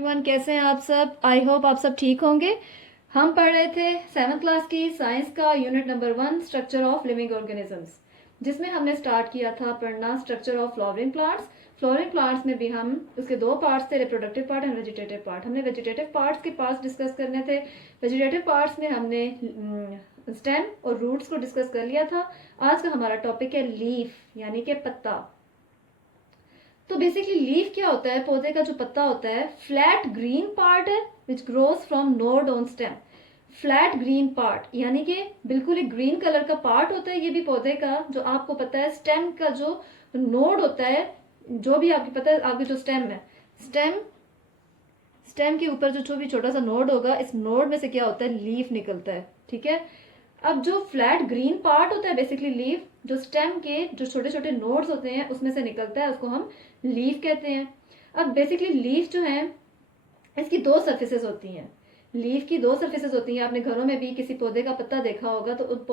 Everyone, कैसे हैं आप सब। आई होप आप सब ठीक होंगे। हम पढ़ रहे थे 7th क्लास की साइंस का unit number 1 structure of living organisms, जिसमें हमने स्टार्ट किया था पढ़ना structure of flowering plants. Flowering plants में भी हम उसके दो पार्ट्स थे, reproductive part and vegetative part. हमने वेजिटेटिव पार्ट्स के पार्ट्स डिस्कस करने थे। वेजिटेटिव पार्ट्स में हमने स्टेम और रूट्स को डिस्कस कर लिया था। आज का हमारा टॉपिक है लीफ, यानी कि पत्ता। तो बेसिकली लीफ क्या होता है? पौधे का जो पत्ता होता है, फ्लैट ग्रीन पार्ट है which grows from node on stem. Flat green part यानी कि बिल्कुल एक ग्रीन कलर का पार्ट होता है ये भी पौधे का। जो आपको पता है स्टेम का जो नोड होता है, जो भी आपको पता है, आपकी जो स्टेम है, स्टेम के ऊपर जो भी छोटा सा नोड होगा, इस नोड में से क्या होता है? लीफ निकलता है। ठीक है। अब जो फ्लैट ग्रीन पार्ट होता है बेसिकली लीफ, जो स्टेम के जो छोटे छोटे नोड्स होते हैं उसमें से निकलता है, उसको हम लीफ कहते हैं। अब बेसिकली लीफ जो है, इसकी दो सर्फेसेस होती हैं। लीफ की दो सर्फेसेस होती हैं। आपने घरों में भी किसी पौधे का पत्ता देखा होगा, तो उन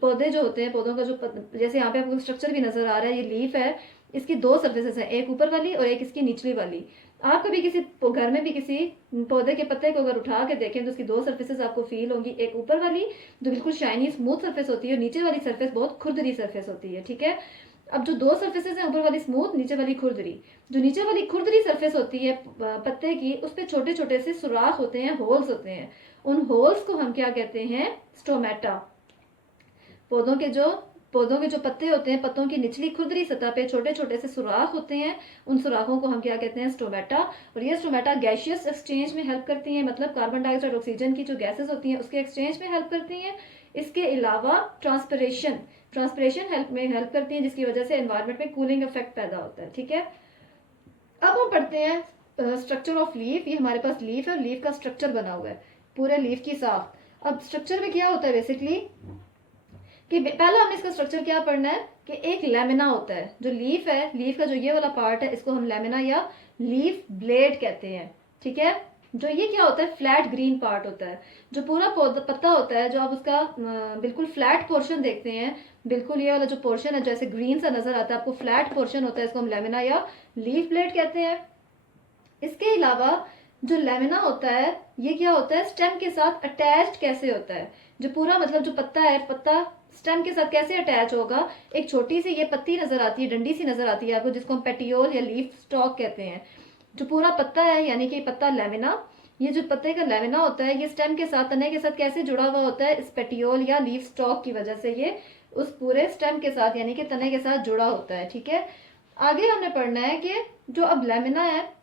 पौधे जो होते हैं, पौधों का जो जैसे यहाँ पे आपको स्ट्रक्चर भी नजर आ रहा है, ये लीफ है। इसकी दो सर्फेसेस हैं, एक ऊपर वाली और एक इसकी निचली वाली। आप कभी किसी घर में भी किसी पौधे के पत्ते को अगर उठा के देखें तो उसकी दो सर्फेसेस आपको फील होंगी। एक ऊपर वाली जो बिल्कुल शाइनी स्मूथ सर्फेस होती है, और नीचे वाली सर्फेस बहुत खुरदरी सर्फेस होती है। ठीक है। अब जो दो सर्फेसेस हैं, ऊपर वाली स्मूथ, नीचे वाली खुरदरी, जो नीचे वाली खुरदरी सरफेस होती है पत्ते की, उस पे छोटे छोटे से सुराख होते हैं, होल्स होते हैं। उन होल्स को हम क्या कहते हैं? स्टोमेटा। पौधों के जो पत्ते होते हैं, पत्तों की निचली खुरदरी सतह पे छोटे छोटे से सुराख होते हैं। उन सुराखों को हम क्या कहते हैं? स्टोमेटा। और ये स्टोमेटा गैसियस एक्सचेंज में हेल्प करती हैं, मतलब कार्बन डाइऑक्साइड ऑक्सीजन की जो गैसेस होती हैं उसके एक्सचेंज में हेल्प करती हैं। इसके अलावा ट्रांसपिरेशन हेल्प करती हैं, जिसकी वजह से एनवायरमेंट में कूलिंग इफेक्ट पैदा होता है। ठीक है। अब हम पढ़ते हैं स्ट्रक्चर ऑफ लीफ। ये हमारे पास लीफ है, लीफ का स्ट्रक्चर बना हुआ है, पूरे लीफ की साख। अब स्ट्रक्चर में क्या होता है बेसिकली कि पहला हमें इसका स्ट्रक्चर क्या पढ़ना है कि एक लेमिना होता है। जो लीफ है, लीफ का जो ये वाला पार्ट है, इसको हम लेमिना या लीफ ब्लेड कहते हैं। ठीक है। जो ये क्या होता है? फ्लैट ग्रीन पार्ट होता है। जो पूरा पत्ता होता है, जो आप उसका बिल्कुल फ्लैट पोर्शन देखते हैं, बिल्कुल ये वाला जो पोर्शन है जैसे ग्रीन सा नजर आता है आपको, फ्लैट पोर्शन होता है, इसको हम लेमिना या लीफ ब्लेड कहते हैं। इसके अलावा जो लेमिना होता है, ये क्या होता है? स्टेम के साथ अटैच्ड कैसे होता है? जो पूरा मतलब जो पत्ता है, पत्ता स्टेम के साथ कैसे अटैच होगा? एक छोटी सी ये पत्ती नजर आती है, डंडी सी नजर आती है आपको, जिसको हम पेटियोल या लीफ स्टॉक कहते हैं। जो पूरा पत्ता है यानी कि पत्ता लेमिना, ये जो पत्ते का लेमिना होता है, ये स्टेम के साथ, तने के साथ कैसे जुड़ा हुआ होता है? इस पेटियोल या लीफ स्टॉक की वजह से ये उस पूरे स्टेम के साथ यानी कि तने के साथ जुड़ा होता है। ठीक है। आगे हमने पढ़ना है कि जो अब लेमिना है,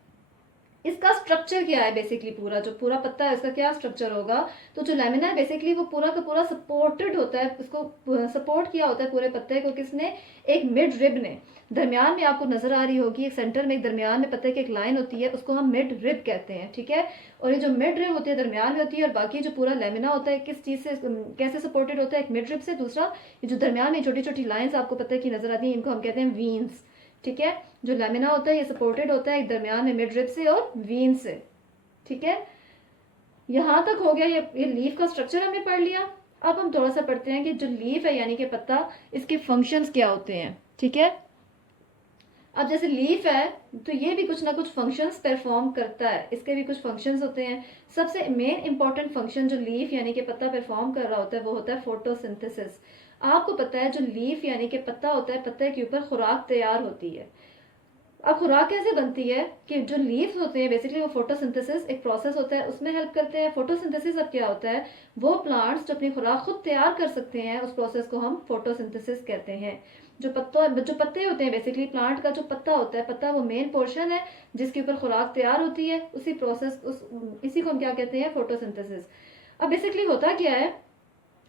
इसका स्ट्रक्चर क्या है बेसिकली। जो पूरा पत्ता है, इसका क्या स्ट्रक्चर होगा? तो जो लेमिना है बेसिकली वो पूरा का पूरा सपोर्टेड होता है। इसको सपोर्ट किया होता है पूरे पत्ते को किसने? एक मिड रिब ने। दरमियान में आपको नजर आ रही होगी, एक सेंटर में, एक दरमियान में पत्ते की एक लाइन होती है, उसको हम मिड रिब कहते हैं। ठीक है। और ये जो मिड रिब होती है दरमियान में होती है, और बाकी जो पूरा लेमिना होता है किस चीज से, कैसे सपोर्टेड होता है? एक मिड रिब से। दूसरा, ये जो दरमियान में छोटी छोटी लाइन्स आपको पत्ते की नजर आती है, इनको हम कहते हैं वीन्स। ठीक है। जो लेमिना होता है ये सपोर्टेड होता है एक दरमियान में मिड रिब से और वीन से। ठीक है। यहां तक हो गया, ये लीफ का स्ट्रक्चर हमने पढ़ लिया। अब हम थोड़ा सा पढ़ते हैं कि जो लीफ है यानी कि पत्ता, इसके फंक्शंस क्या होते हैं। ठीक है। अब जैसे लीफ है तो ये भी कुछ ना कुछ फंक्शंस परफॉर्म करता है, इसके भी कुछ फंक्शंस होते हैं। सबसे मेन इंपॉर्टेंट फंक्शन जो लीफ यानी कि पत्ता परफॉर्म कर रहा होता है वो होता है फोटोसिंथेसिस। आपको पता है जो लीफ यानी कि पत्ता होता है, पत्ते के ऊपर खुराक तैयार होती है। अब खुराक कैसे बनती है कि जो लीव्स होते हैं बेसिकली वो फोटोसिंथेसिस एक प्रोसेस होता है, उसमें हेल्प करते हैं। फोटोसिंथेसिस अब क्या होता है? वो प्लांट्स जो अपनी खुराक खुद तैयार कर सकते हैं, उस प्रोसेस को हम फोटोसिंथेसिस कहते हैं। जो पत्ते होते हैं बेसिकली, प्लांट का जो पत्ता होता है, पत्ता वो मेन पोर्शन है जिसके ऊपर खुराक तैयार होती है, उसी इसी को हम क्या कहते हैं? फोटोसिंथेसिस। अब बेसिकली होता क्या है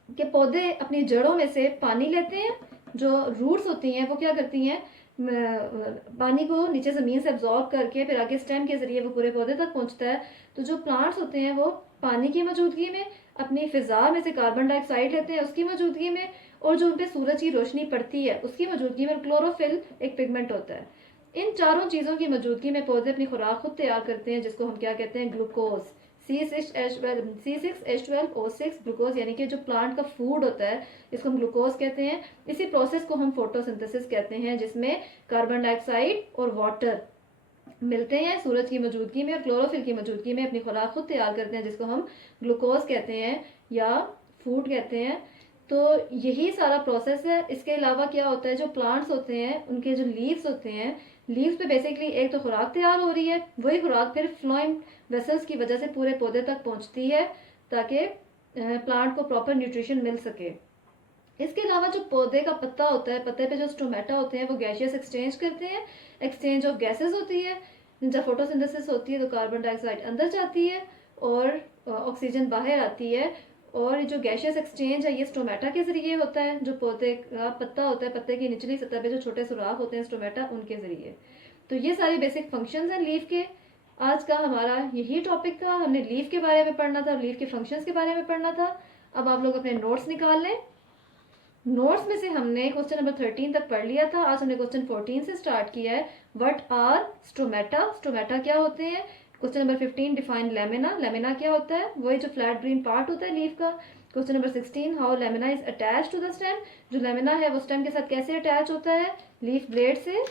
कि पौधे अपनी जड़ों में से पानी लेते हैं। जो रूट्स होती हैं वो क्या करती हैं? पानी को नीचे जमीन से एब्जॉर्ब करके फिर आगे स्टेम के जरिए वो पूरे पौधे तक पहुंचता है। तो जो प्लांट्स होते हैं वो पानी की मौजूदगी में अपनी फिजा में से कार्बन डाइऑक्साइड लेते हैं, उसकी मौजूदगी में, और जो उनपे सूरज की रोशनी पड़ती है उसकी मौजूदगी में क्लोरोफिल एक पिगमेंट होता है। इन चारों चीजों की मौजूदगी में पौधे अपनी खुराक खुद तैयार करते हैं, जिसको हम क्या कहते हैं? ग्लूकोज। C6H12O6 ग्लूकोज यानी कि जो प्लांट का फूड होता है इसको हम ग्लूकोज कहते हैं। इसी प्रोसेस को हम फोटोसिंथेसिस कहते हैं, जिसमें कार्बन डाइऑक्साइड और वाटर मिलते हैं सूरज की मौजूदगी में और क्लोरोफिल की मौजूदगी में अपनी खुराक खुद तैयार करते हैं, जिसको हम ग्लूकोज कहते हैं या फूड कहते हैं। तो यही सारा प्रोसेस है। इसके अलावा क्या होता है, जो प्लांट्स होते हैं उनके जो लीव्स होते हैं, लीव्स पे बेसिकली एक तो खुराक तैयार हो रही है, वही खुराक फिर फ्लोएम वेसल्स की वजह से पूरे पौधे तक पहुंचती है ताकि प्लांट को प्रॉपर न्यूट्रिशन मिल सके। इसके अलावा जो पौधे का पत्ता होता है, पत्ते पे जो स्टोमेटा होते हैं वो गैसियस एक्सचेंज करते हैं, एक्सचेंज ऑफ गैसेस होती है। जब फोटोसिंथेसिस होती है तो कार्बन डाइऑक्साइड अंदर जाती है और ऑक्सीजन बाहर आती है। और जो गैसियस एक्सचेंज है ये स्टोमेटा के जरिए होता है। जो पौधे का पत्ता होता है, पत्ते की निचली सतह पे जो छोटे सुराख होते हैं स्टोमेटा, उनके जरिए। तो ये सारे बेसिक फंक्शंस हैं लीफ के। आज का हमारा यही टॉपिक था। हमने लीफ के बारे में पढ़ना था, लीफ के फंक्शंस के बारे में पढ़ना था। अब आप लोग अपने नोट्स निकाल लें। नोट्स में से हमने क्वेश्चन नंबर 13 तक पढ़ लिया था। आज हमने क्वेश्चन 14 से स्टार्ट किया है। व्हाट आर स्टोमेटा, स्टोमेटा क्या होते हैं। Question number 15 define lamina, lamina क्या होता है, वही जो फ्लैट ग्रीन पार्ट होता है लीफ का। Question number 16 how lamina is attach to the stem, जो लेमिना है वो स्टेम के साथ कैसे अटैच होता है, लीफ ब्लेड से,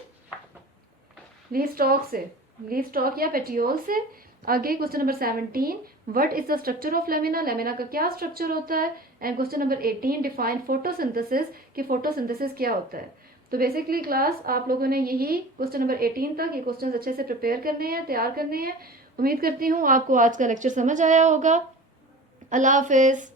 लीफ स्टॉक से, लीफ स्टॉक या पेटियोल से। आगे question number 17 what is the structure of lamina, lamina का क्या स्ट्रक्चर होता है। And question number 18 define photosynthesis, कि फोटोसिंथेसिस क्या होता है। तो बेसिकली क्लास आप लोगों ने यही क्वेश्चन नंबर 18 तक ये क्वेश्चन अच्छे से प्रिपेयर करने हैं, तैयार करने हैं। उम्मीद करती हूँ आपको आज का लेक्चर समझ आया होगा। अल्लाह हाफिज।